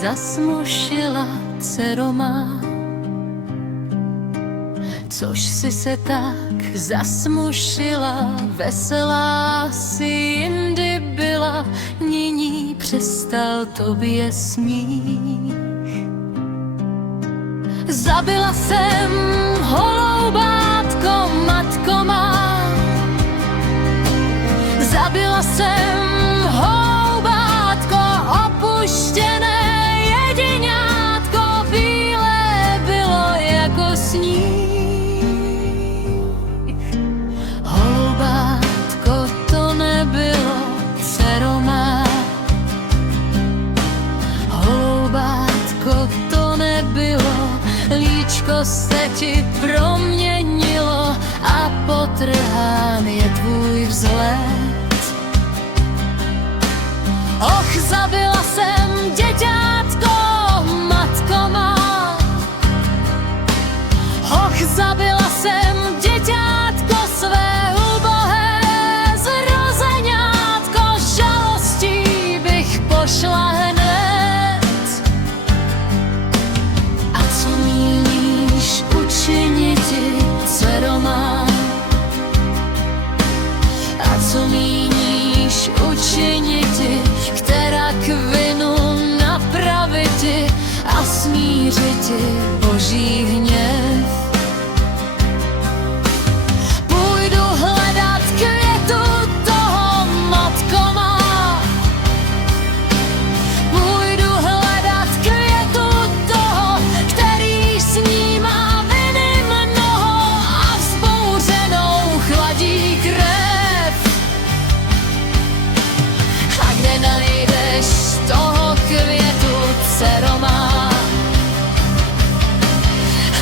zasmušila, dcero má. Což si se tak zasmušila, veselá si jindy byla, nyní přestal tobě smích. Zabila jsem holoubátko, matko má. Zabila jsem holoubátko, opuštěné jediňátko, bílé bylo jako sníh. Holoubátko to nebylo, dcero má. Holoubátko to nebylo, líčko se ti proměnilo a potrhán je tvůj vzhled. Och, zabila jsem děťátko, matko má. Och, zabila jsem děťátko, své ubohé zrozeňátko, žalostí bych pošla hned. A co míníš učiniti, dcero má? A co míníš učiniti, která k vinu napraviti a smířiti Boží hněv? Půjdu hledat květu toho, matko má. Půjdu hledat květu toho, který snímá viny mnoho a vzbouřenou chladí krev. A kde najdeš toho květu, dcero má?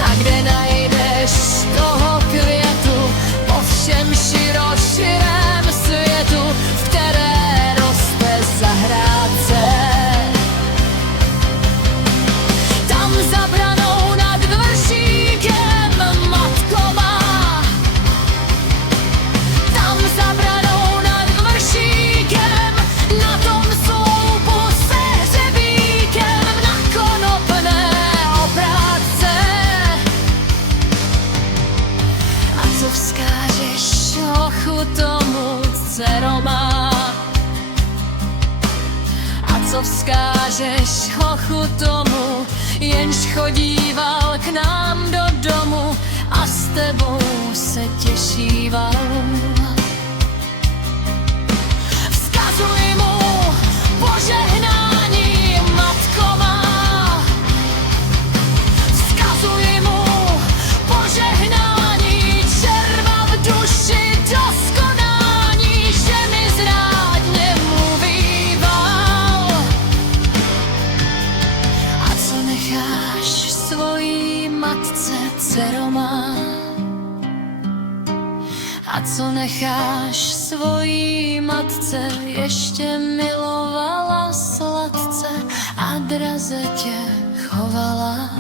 A kde najdeš toho květu po všem široširém světu, v které roste zahrádce? Tam za branou nad vršíkem, matko má. Tam za branou nad vršíkem, na tom sloupu se hřebíkem, na konopné obrátce. A co vzkážeš ochu tomu, dcero má? A co vzkážeš ochu tomu, jenž chodíval k nám do domu a s tebou se těšíval? Vzkazuj mu požehnání, matko má. Vzkazuj mu požehnání, červa v duši doskonání, že mi zrádně mluvíval. A co necháš svojí matce, dcero má? A co necháš svojí matce, ještě milovala sladce a draze tě chovala?